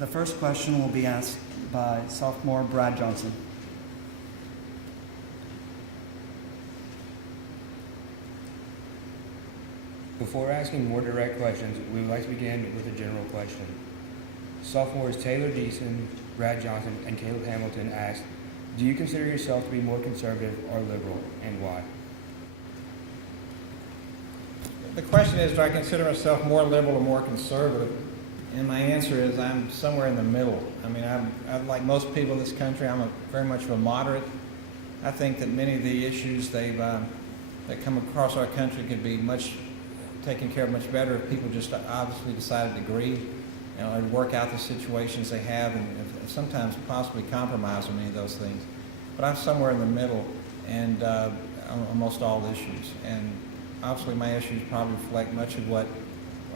The first question will be asked by sophomore Brad Johnson. Before asking more direct questions, we would like to begin with a general question. Sophomores Taylor Deason, Brad Johnson, and Caleb Hamilton asked, do you consider yourself to be more conservative or liberal, and why? The question is, do I consider myself more liberal or more conservative? And my answer is I'm somewhere in the middle. I mean, I'm like most people in this country, I'm very much of a moderate. I think that many of the issues that come across our country could be taken care of much better if people just obviously decided to agree, and work out the situations they have, and sometimes possibly compromise on many of those things. But I'm somewhere in the middle, and on almost all issues. And obviously, my issues probably reflect much of what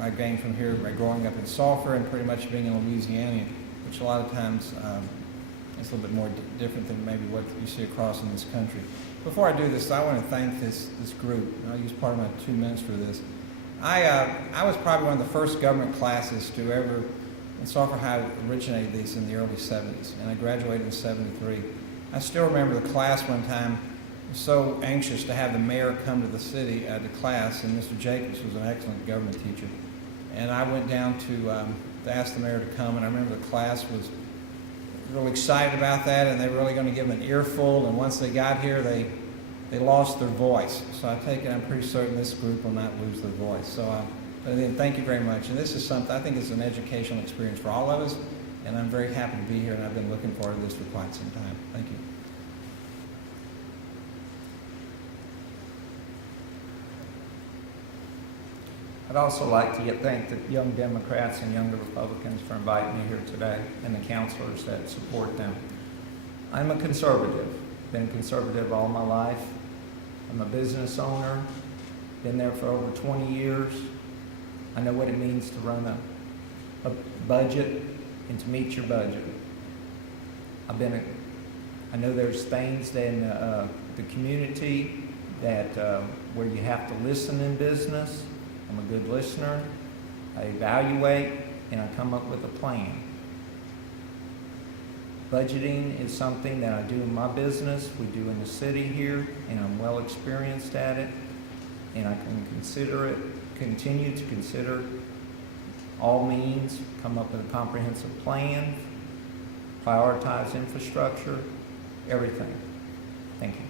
I gained from here by growing up in Sulphur and pretty much being in Louisiana, which a lot of times is a little bit more different than maybe what you see across in this country. Before I do this, I want to thank this group. I'll use part of my 2 minutes for this. I was probably one of the first government classes to ever, and Sulphur High originated these in the early 70s, and I graduated in 73. I still remember the class one time, so anxious to have the mayor come to the city, to class, and Mr. Jacobs was an excellent government teacher. And I went down to ask the mayor to come, and I remember the class was really excited about that, and they were really going to give him an earful, and once they got here, they lost their voice. So I'm pretty certain this group will not lose their voice. So, but again, thank you very much. And this is something, I think it's an educational experience for all of us, and I'm very happy to be here, and I've been looking forward to this for quite some time. Thank you. I'd also like to thank the young Democrats and younger Republicans for inviting me here today, and the counselors that support them. I'm a conservative, been conservative all my life. I'm a business owner, been there for over 20 years. I know what it means to run a budget and to meet your budget. I know there's things in the community that where you have to listen in business. I'm a good listener. I evaluate and I come up with a plan. Budgeting is something that I do in my business, we do in the city here, and I'm well experienced at it. And I can continue to consider all means, come up with a comprehensive plan, prioritize infrastructure, everything. Thank you.